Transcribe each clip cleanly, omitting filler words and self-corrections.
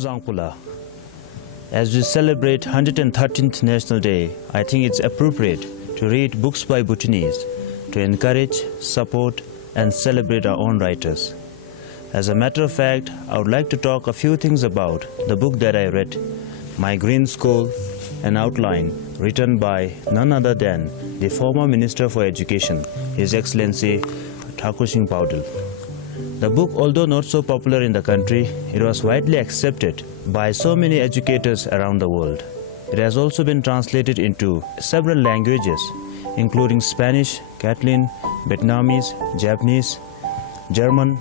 Zangpula. As we celebrate 113th National Day, I think it's appropriate to read books by Bhutanese to encourage, support and celebrate our own writers. As a matter of fact, I would like to talk a few things about the book that I read, My Green School, an outline written by none other than the former Minister for Education, His Excellency Thakur Singh Paudel. The book, although not so popular in the country, it was widely accepted by so many educators around the world. It has also been translated into several languages, including Spanish, Catalan, Vietnamese, Japanese, German,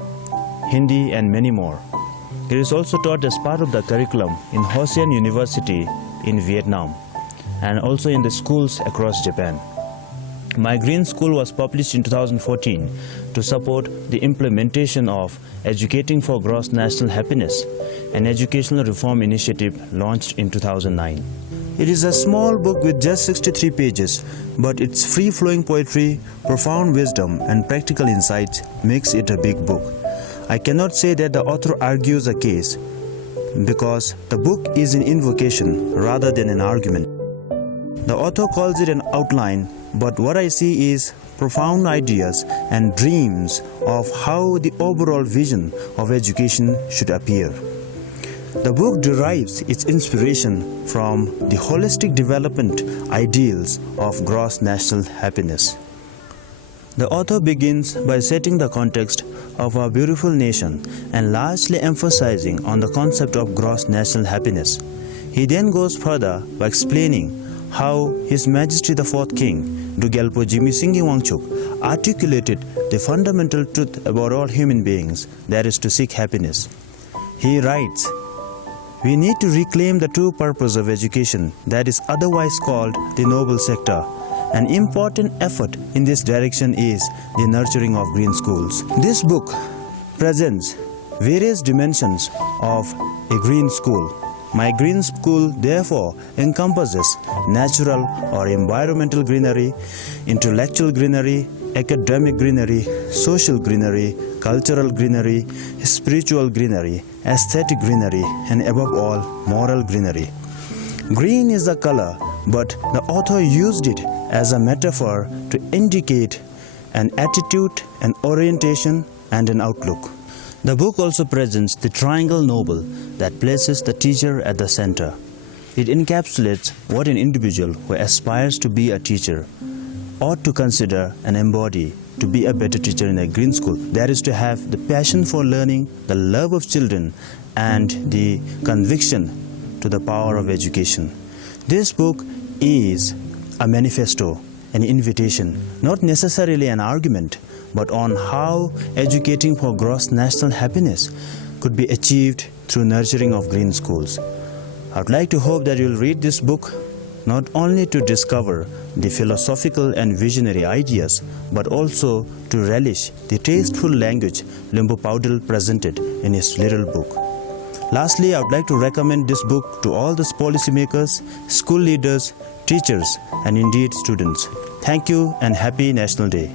Hindi, and many more. It is also taught as part of the curriculum in Hosiein University in Vietnam and also in the schools across Japan. My Green School was published in 2014 to support the implementation of Educating for Gross National Happiness, an educational reform initiative launched in 2009. It is a small book with just 63 pages, but its free-flowing poetry, profound wisdom, and practical insights makes it a big book. I cannot say that the author argues a case, because the book is an invocation rather than an argument. The author calls it an outline, but what I see is profound ideas and dreams of how the overall vision of education should appear. The book derives its inspiration from the holistic development ideals of gross national happiness. The author begins by setting the context of our beautiful nation and largely emphasizing on the concept of gross national happiness. He then goes further by explaining how His Majesty the Fourth King, Dugyalpo Jimmy Singhi Wangchuk, articulated the fundamental truth about all human beings, that is to seek happiness. He writes, "We need to reclaim the true purpose of education that is otherwise called the noble sector. An important effort in this direction is the nurturing of green schools." This book presents various dimensions of a green school. My Green School therefore encompasses natural or environmental greenery, intellectual greenery, academic greenery, social greenery, cultural greenery, spiritual greenery, aesthetic greenery, and above all, moral greenery. Green is the color, but the author used it as a metaphor to indicate an attitude, an orientation, and an outlook. The book also presents the triangle noble that places the teacher at the center. It encapsulates what an individual who aspires to be a teacher ought to consider and embody to be a better teacher in a green school. That is to have the passion for learning, the love of children, and the conviction to the power of education. This book is a manifesto, an invitation, not necessarily an argument, but on how educating for gross national happiness could be achieved through nurturing of green schools. I would like to hope that you'll read this book not only to discover the philosophical and visionary ideas, but also to relish the tasteful language Limbu Paudel presented in his little book. Lastly, I would like to recommend this book to all the policymakers, school leaders, teachers, and indeed students. Thank you and happy National Day.